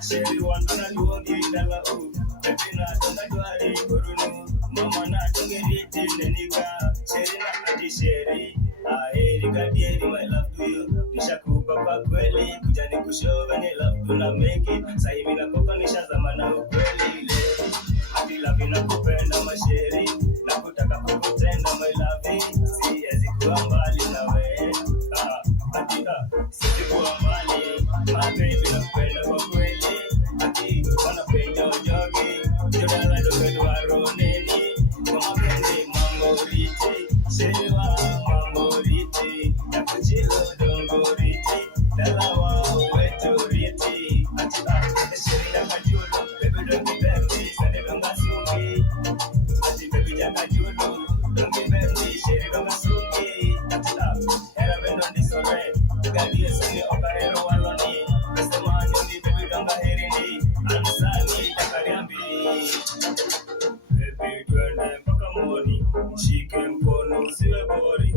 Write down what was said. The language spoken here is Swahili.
Sherry one na duogi dala o pepe na tonga dwari korunu mama na tonge liti neniga Sherry na ati Sherry aeri gadieri my love to you nishakupa kwa kweli kujani kushow venye love tuna make it sasa hivi nakopa nishazama na ukweli ile hadi love nakupenda masheri nakutaka kukutenda my love siwezi kuwa mbali nawe siwezi kuwa mbali my baby nakupenda kwa kweli ati wanapenda ujogi jodala dokedwaro neni mama bendi mambo riti sewa mambo riti nakuchilo dongo riti dalawa wetu riti ati sheri na kajulo baby don't be baby sande donga sungi ati baby jaka julo don't be baby sheri donga sungi ati era bendo disore galie sani okarero waloni beste manyo ni baby donga herini ansani takariambi baby twende mpaka moni shike mkono usiwe bori